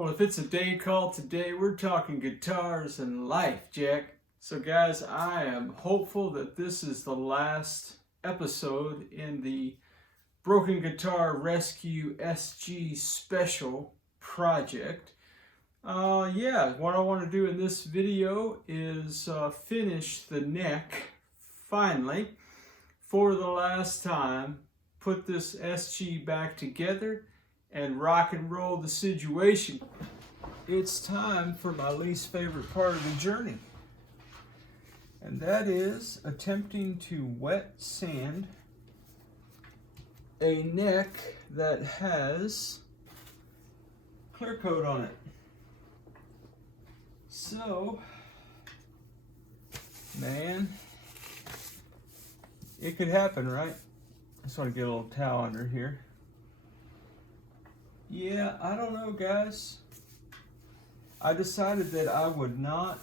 Well, if it's a day call today, we're talking guitars and life, Jack. So guys, I am hopeful that this is the last episode in the Broken Guitar Rescue SG Special project. What I want to do in this video is finish the neck, finally, for the last time, put this SG back together, and rock and roll the situation. It's time for my least favorite part of the journey. And that is attempting to wet sand a neck that has clear coat on it. So, man, it could happen, right? I just want to get a little towel under here. Yeah, I don't know, guys. I decided that I would not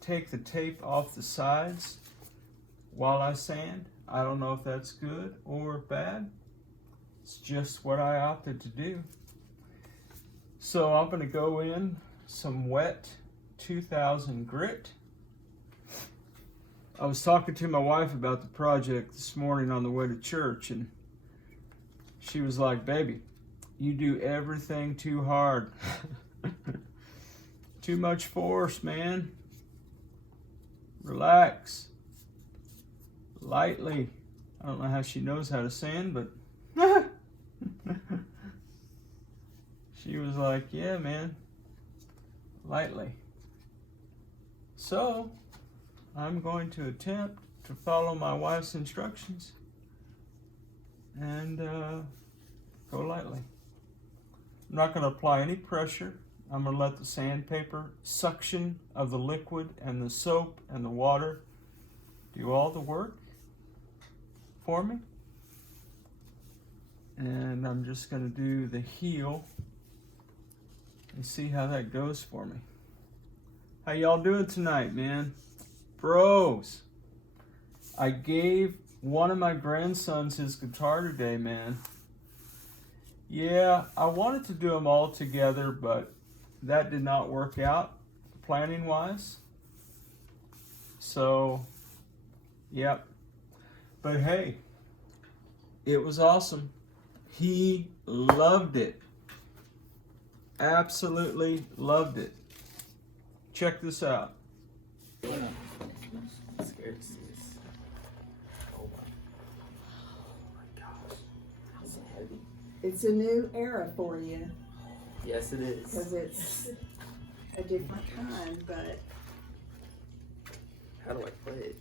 take the tape off the sides while I sand. I don't know if that's good or bad. It's just what I opted to do. So I'm going to go in some wet 2000 grit. I was talking to my wife about the project this morning on the way to church, and she was like, "Baby, you do everything too hard." Too much force, man. Relax. Lightly. I don't know how she knows how to sand, but she was like, "Yeah, man. Lightly." So, I'm going to attempt to follow my wife's instructions and go lightly. I'm not going to apply any pressure. I'm going to let the sandpaper suction of the liquid and the soap and the water do all the work for me. And I'm just going to do the heel and see how that goes for me. How y'all doing tonight, man? Bros, I gave one of my grandsons his guitar today, man. Yeah, I wanted to do them all together, but that did not work out planning wise. So, yep. But hey, it was awesome. He loved it. Absolutely loved it. Check this out. I'm scared to see this. Oh my gosh. It's so heavy. It's a new era for you. Yes, it is. Because it's a different kind, but How do I play it?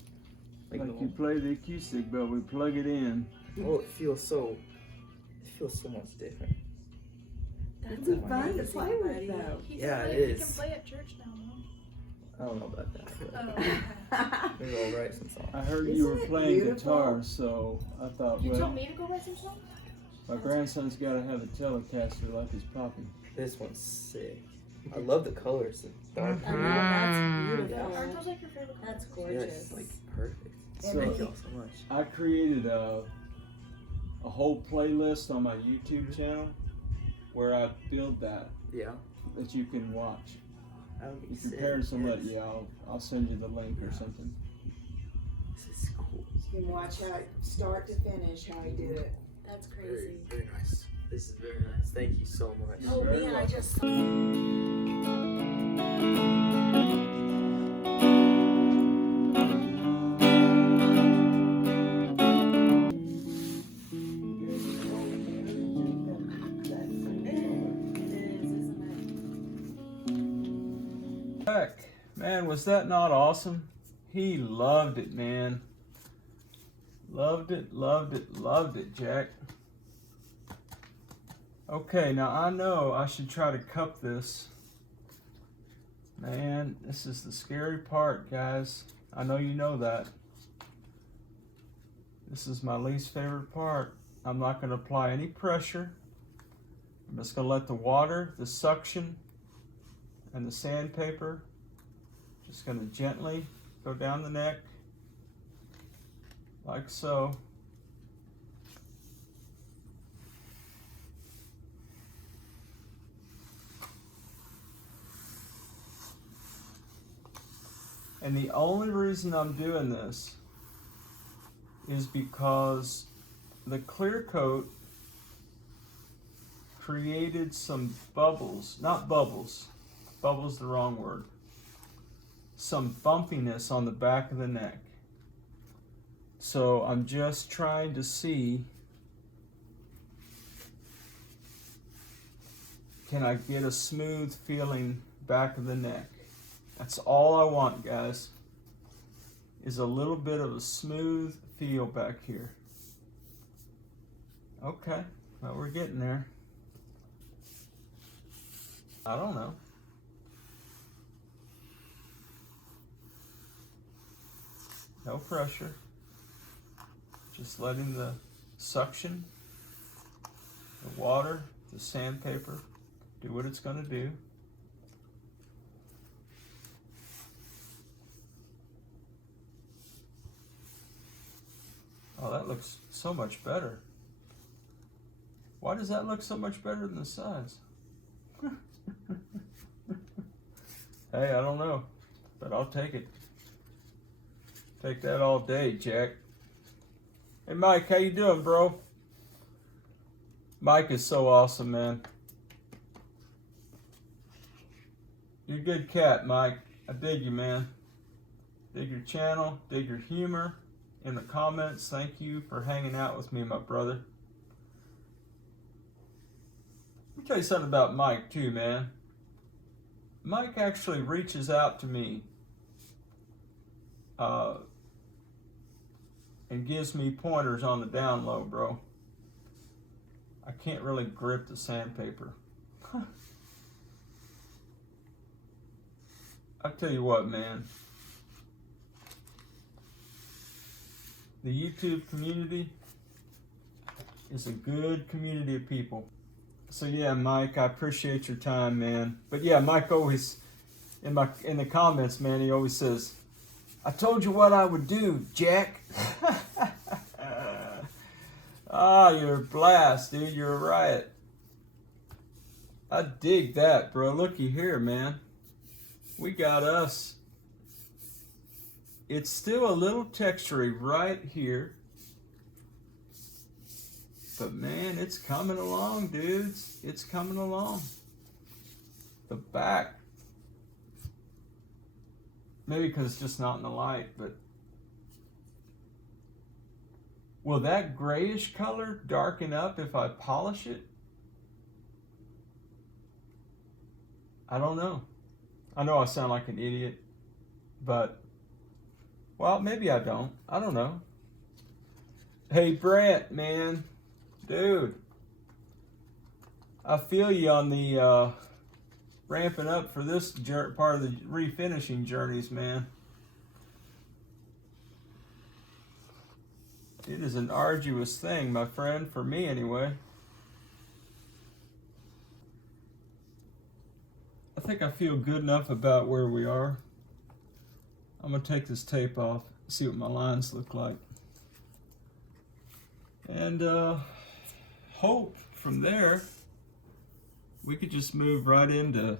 Like you play the acoustic, but we plug it in. Oh, it feels so much different. it'd be fun to play with, though. Yeah, it You is. can play at church now, Mom. I don't know about that. Oh, But okay. maybe I'll write some songs. I heard you Isn't were it playing beautiful? guitar, so I thought, You well, told me to go write some songs? my grandson's got to have a Telecaster like his poppy. This one's sick. I love the colors. The dark I know, blue. that's beautiful. Aren't those like your favorite colors? That's Yeah, gorgeous. it's like perfect. So- Thank y'all so much. I created a whole playlist on my YouTube channel where I build that Yeah. you can watch. That would be If your sick. parents will let yes. you, I'll send you the link or Yeah. something. This is cool. You can watch how start to finish how he did it. That's Very, crazy. very nice. This is very nice. Thank you so much. Oh Very man, I welcome. just Heck, man, was that not awesome? He loved it, man. Loved it, loved it, loved it, Jack. Okay, now I know I should try to cup this. Man, this is the scary part, guys. I know you know that. This is my least favorite part. I'm not going to apply any pressure. I'm just going to let the water, the suction, and the sandpaper just going to gently go down the neck like so. And the only reason I'm doing this is because the clear coat created some bubbles, not bubbles, bubbles the wrong word, some bumpiness on the back of the neck. So I'm just trying to see, can I get a smooth feeling back of the neck? That's all I want, guys, is a little bit of a smooth feel back here. Okay, well, we're getting there. I don't know. No pressure. Just letting the suction, the water, the sandpaper do what it's going to do. Oh, that looks so much better. Why does that look so much better than the sides? Hey, I don't know, but I'll take it. Take that all day, Jack. Hey, Mike, how you doing, bro? Mike is so awesome, man. You're a good cat, Mike. I dig you, man. Dig your channel, dig your humor in the comments. Thank you for hanging out with me, my brother. Let me tell you something about Mike, too, man. Mike actually reaches out to me and gives me pointers on the down low, bro. I can't really grip the sandpaper. I'll tell you what, man. The YouTube community is a good community of people. So yeah, Mike, I appreciate your time, man. But yeah, Mike always, in the comments, man, he always says, I told you what I would do, Jack. Ah, you're a blast, dude. You're a riot. I dig that, bro. Looky here, man. We got us. It's still a little textury right here. But man, it's coming along, dudes. It's coming along. The back. Maybe because it's just not in the light, but will that grayish color darken up if I polish it? I don't know. I know I sound like an idiot, but, well, maybe I don't. I don't know. Hey, Brent, man. Dude. I feel you on the ramping up for this part of the refinishing journeys, man. It is an arduous thing, my friend, for me anyway. I think I feel good enough about where we are. I'm gonna take this tape off, see what my lines look like. And hope from there we could just move right into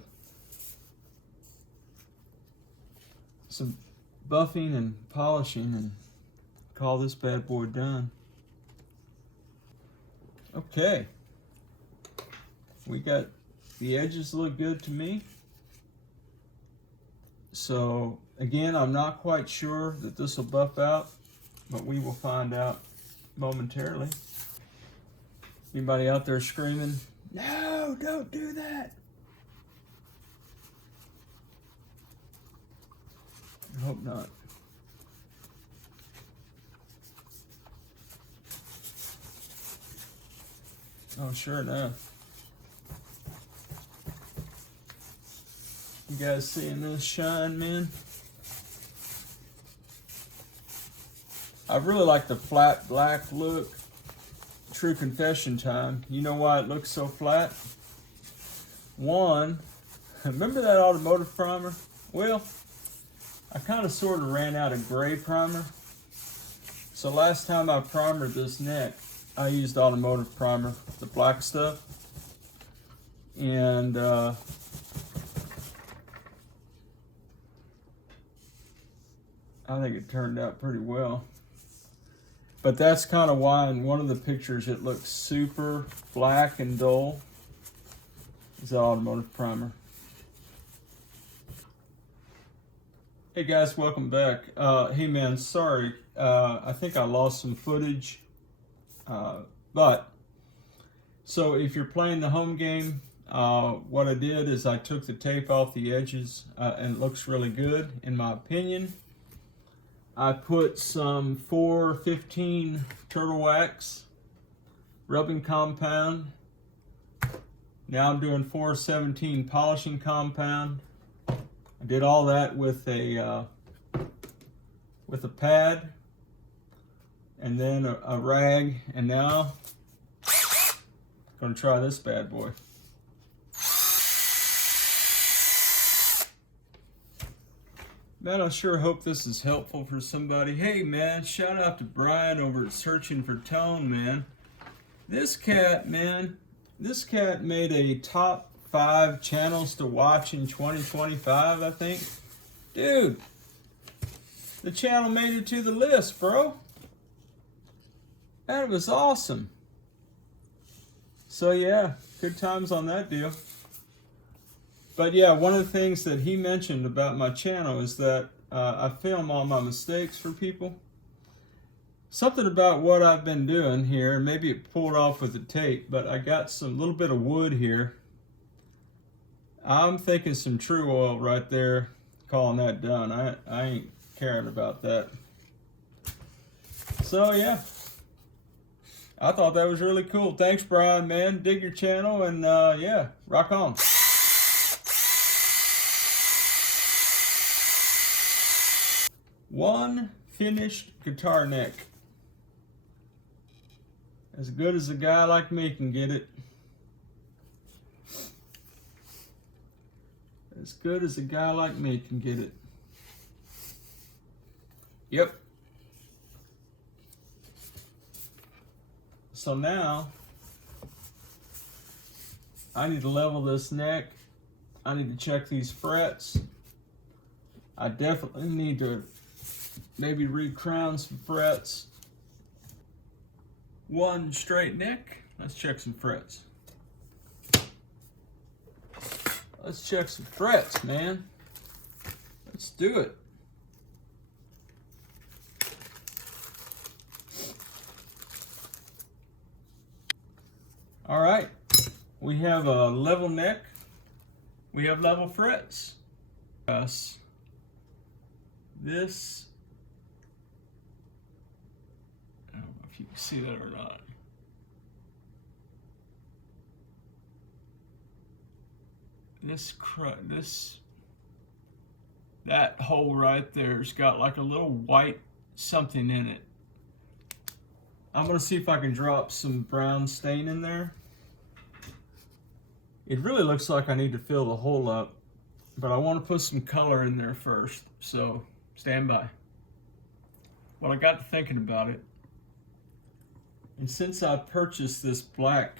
some buffing and polishing and call this bad boy done. Okay, we got the edges look good to me. So again, I'm not quite sure that this will buff out, but we will find out momentarily. Anybody out there screaming, no, don't do that? I hope not. Oh, sure enough. You guys seeing this shine, man? I really like the flat black look. True confession time. You know why it looks so flat? One, remember that automotive primer? Well, I kind of sort of ran out of gray primer. So last time I primered this neck, I used automotive primer, the black stuff. And I think it turned out pretty well. But that's kind of why in one of the pictures it looks super black and dull. It's the automotive primer. Hey guys, welcome back. Hey man, sorry. I think I lost some footage. So if you're playing the home game, what I did is I took the tape off the edges and it looks really good in my opinion. I put some 415 turtle wax rubbing compound. Now I'm doing 417 polishing compound. I did all that with a pad and then a rag, and now I'm gonna try this bad boy. Man, I sure hope this is helpful for somebody. Hey man, shout out to Brian over at Searching for Tone, man. This cat made a top 5 channels to watch in 2025, I think. Dude, the channel made it to the list, bro. That was awesome. So yeah, good times on that deal. But yeah, one of the things that he mentioned about my channel is that I film all my mistakes for people. Something about what I've been doing here, maybe it pulled off with the tape, but I got some little bit of wood here. I'm thinking some True Oil right there, calling that done. I ain't caring about that. So yeah, I thought that was really cool. Thanks, Brian, man. Dig your channel, and yeah, rock on. One finished guitar neck. As good as a guy like me can get it. As good as a guy like me can get it. Yep. So now, I need to level this neck. I need to check these frets. I definitely need to maybe re-crown some frets. One straight neck. Let's check some frets. Let's check some frets, man. Let's do it. All right. We have a level neck. We have level frets. This, I don't know if you can see that or not. That hole right there's got like a little white something in it. I'm gonna see if I can drop some brown stain in there. It really looks like I need to fill the hole up, but I want to put some color in there first, so stand by. Well, I got to thinking about it, and since I purchased this black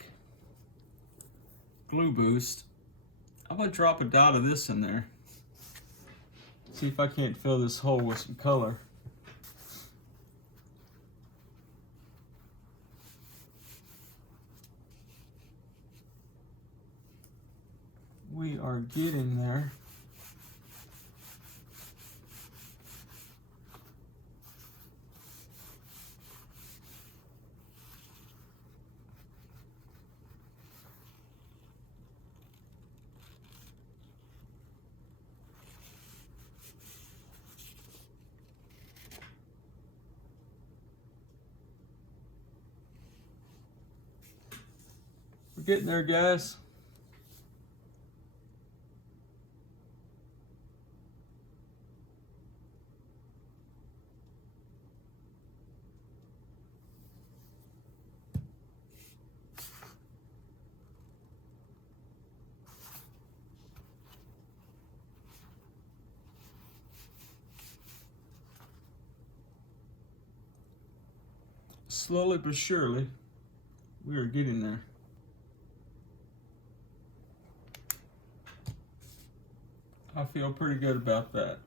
glue boost, I'm gonna drop a dot of this in there. See if I can't fill this hole with some color. We are getting there. We're getting there, guys. Slowly but surely, we are getting there. I feel pretty good about that.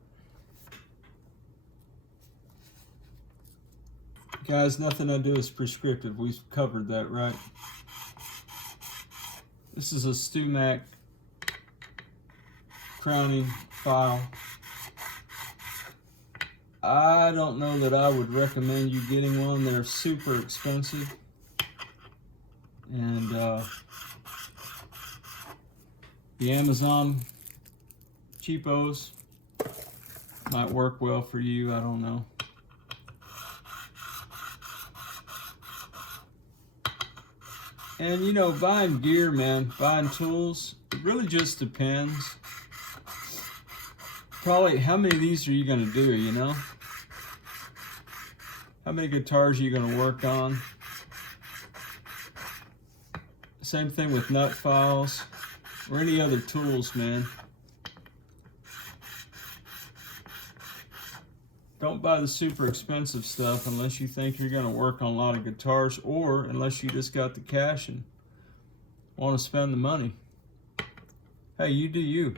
Guys, nothing I do is prescriptive. We've covered that, right? This is a StewMac crowning file. I don't know that I would recommend you getting one. They're super expensive. And the Amazon cheapos might work well for you. I don't know. And you know, buying gear, man, buying tools, it really just depends. Probably, how many of these are you going to do, you know? How many guitars are you going to work on? Same thing with nut files or any other tools, man. Don't buy the super expensive stuff unless you think you're going to work on a lot of guitars, or unless you just got the cash and want to spend the money. Hey, you do you.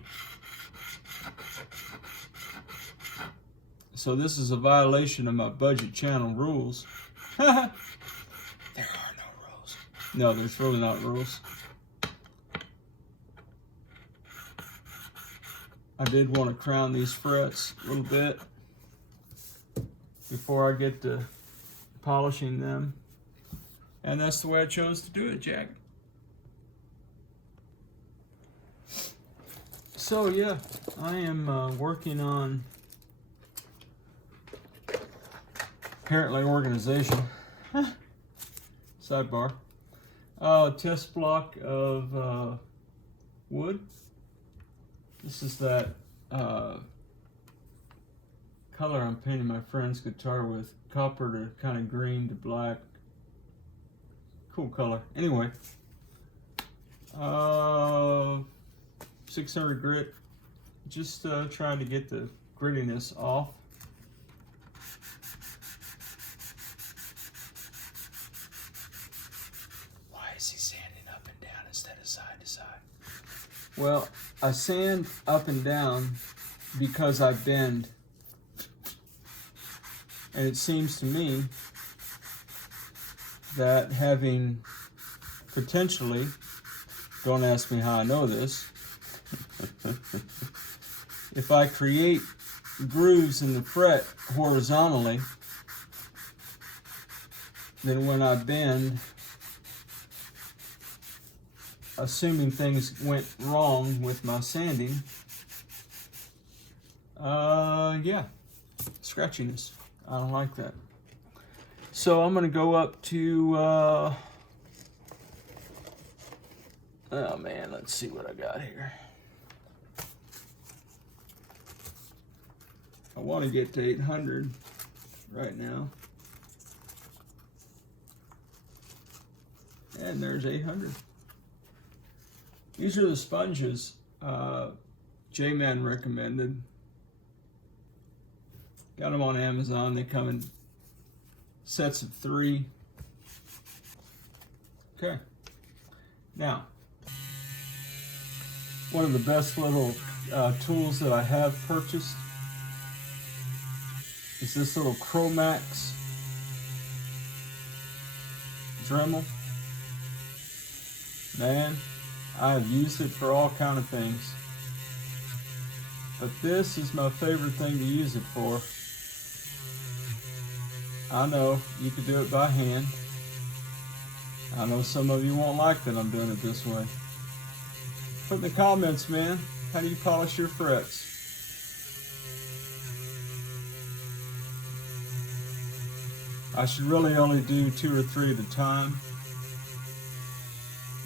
So this is a violation of my budget channel rules. There are no rules. No, there's really not rules. I did want to crown these frets a little bit before I get to polishing them. And that's the way I chose to do it, Jack. So yeah, I am working on apparently organization. Sidebar. Test block of wood. This is that color I'm painting my friend's guitar with. Copper to kind of green to black. Cool color. Anyway. 600 grit. Just trying to get the grittiness off. Why is he sanding up and down instead of side to side? Well, I sand up and down because I bend. And it seems to me that having potentially, don't ask me how I know this, if I create grooves in the fret horizontally, then when I bend, assuming things went wrong with my sanding, yeah, scratchiness. I don't like that. So I'm gonna go up to, oh man, let's see what I got here. I want to get to 800 right now. And there's 800. These are the sponges J-Man recommended. Got them on Amazon. They come in sets of 3. Okay. Now, one of the best little tools that I have purchased is this little Chromax Dremel. Man, I have used it for all kind of things. But this is my favorite thing to use it for. I know you could do it by hand. I know some of you won't like that I'm doing it this way. Put in the comments, man, how do you polish your frets? I should really only do 2 or 3 at a time.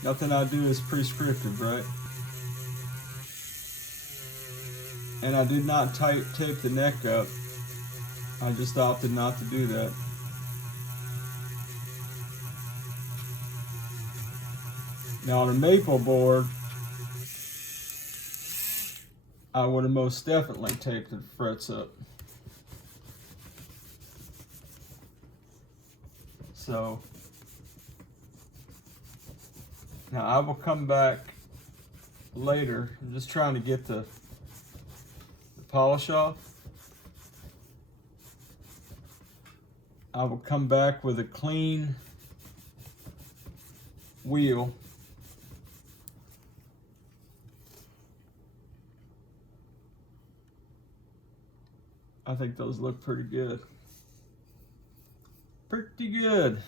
Nothing I do is prescriptive, right? And I did not tape the neck up. I just opted not to do that. Now on a maple board, I would have most definitely taped the frets up. So, now I will come back later. I'm just trying to get the polish off. I will come back with a clean wheel. I think those look pretty good. Pretty good.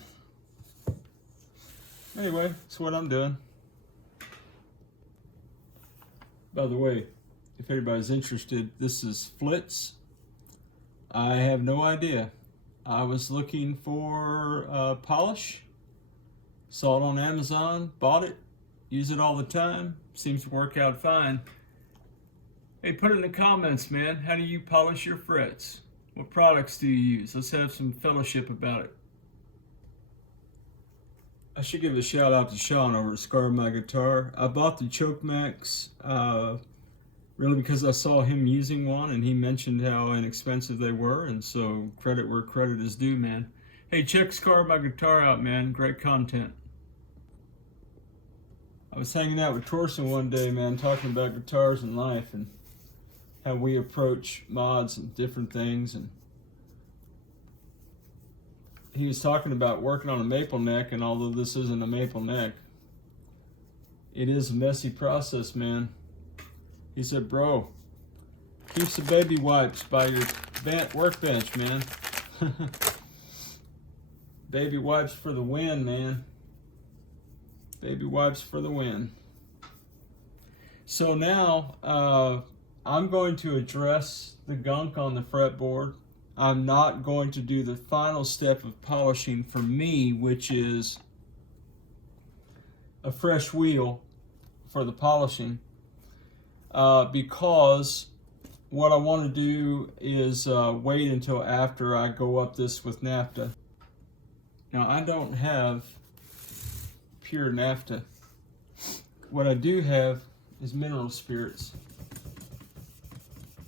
Anyway, that's what I'm doing. By the way, if anybody's interested, this is Flitz. I have no idea. I was looking for polish, saw it on Amazon, bought it, use it all the time, seems to work out fine. Hey, put it in the comments, man. How do you polish your frets? What products do you use? Let's have some fellowship about it. I should give a shout out to Sean over at Squier My Guitar. I bought the Choke Max really because I saw him using one and he mentioned how inexpensive they were, and so credit where credit is due, man. Hey, check Squier My Guitar out, man. Great content. I was hanging out with Torsten one day, man, talking about guitars and life and how we approach mods and different things, and he was talking about working on a maple neck, and although this isn't a maple neck, it is a messy process, man. He said, bro, keep some baby wipes by your workbench, man. Baby wipes for the win, man. Baby wipes for the win. So now, I'm going to address the gunk on the fretboard. I'm not going to do the final step of polishing for me, which is a fresh wheel for the polishing, because what I want to do is wait until after I go up this with naphtha. Now, I don't have pure naphtha. What I do have is mineral spirits,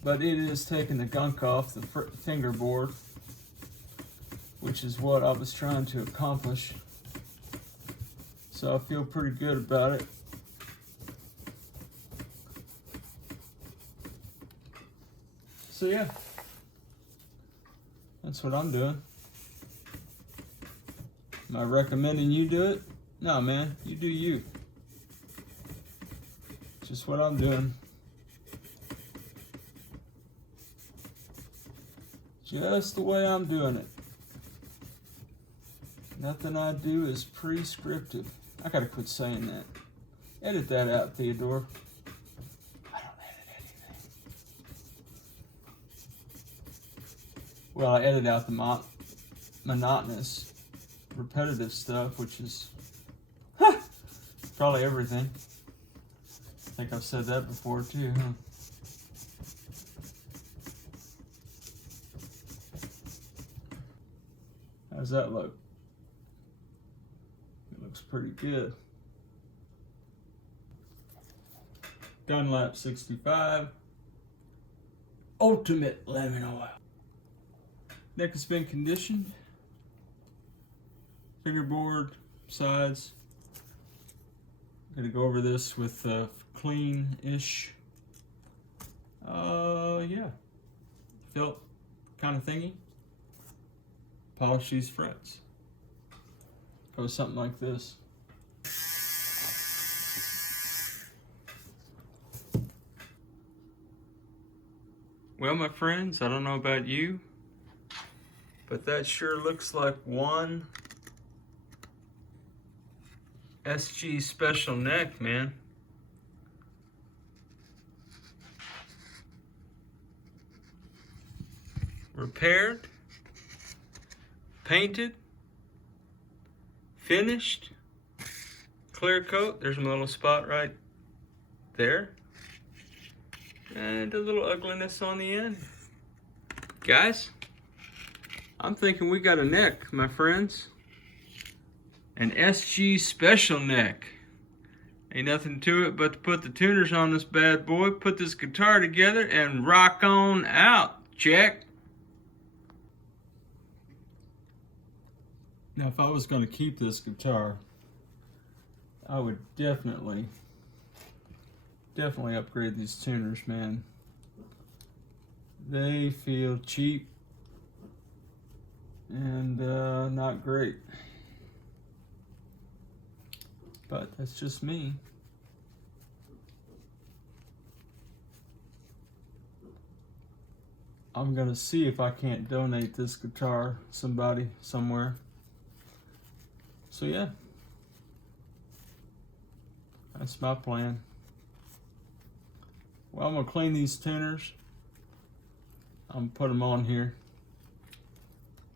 but it is taking the gunk off the fingerboard, which is what I was trying to accomplish. So I feel pretty good about it. So yeah, that's what I'm doing. Am I recommending you do it? No, man, you do you. Just what I'm doing. Just the way I'm doing it. Nothing I do is prescriptive. I gotta quit saying that. Edit that out, Theodore. I don't edit anything. Well, I edit out the monotonous, repetitive stuff, which is probably everything. I think I've said that before too, huh? How's that look? It looks pretty good. Dunlap 65. Ultimate lemon oil. Neck has been conditioned. Fingerboard, sides. I'm gonna go over this with clean-ish. Yeah. Felt kind of thingy. Polish these frets. Goes something like this. Well, my friends, I don't know about you, but that sure looks like one SG special neck, man. Repaired, painted, finished, clear coat. There's my little spot right there. And a little ugliness on the end. Guys, I'm thinking we got a neck, my friends. An SG special neck. Ain't nothing to it but to put the tuners on this bad boy, put this guitar together, and rock on out. Check. Now, if I was going to keep this guitar, I would definitely upgrade these tuners, man. They feel cheap. and not great. But that's just me. I'm gonna see if I can't donate this guitar to somebody somewhere. So yeah, that's my plan. Well, I'm gonna clean these tuners. I'm gonna put them on here.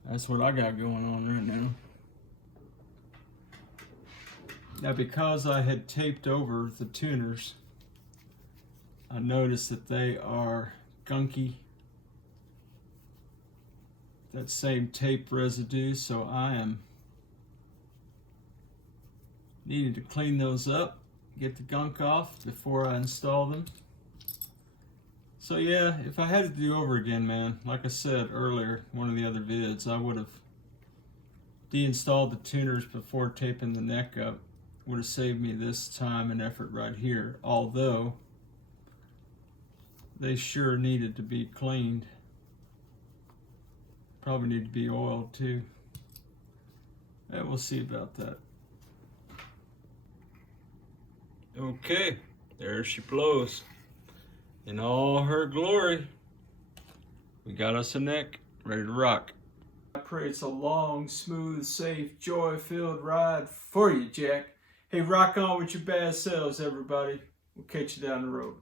That's what I got going on right now. Now, because I had taped over the tuners, I noticed that they are gunky. That same tape residue, so I am needing to clean those up, get the gunk off before I install them. So yeah, if I had to do over again, man, like I said earlier, one of the other vids, I would have deinstalled the tuners before taping the neck up. Would have saved me this time and effort right here, although they sure needed to be cleaned. Probably need to be oiled too. And we'll see about that. Okay, there she blows. In all her glory. We got us a neck, ready to rock. I pray it's a long, smooth, safe, joy-filled ride for you, Jack. Hey, rock on with your bad selves, everybody. We'll catch you down the road.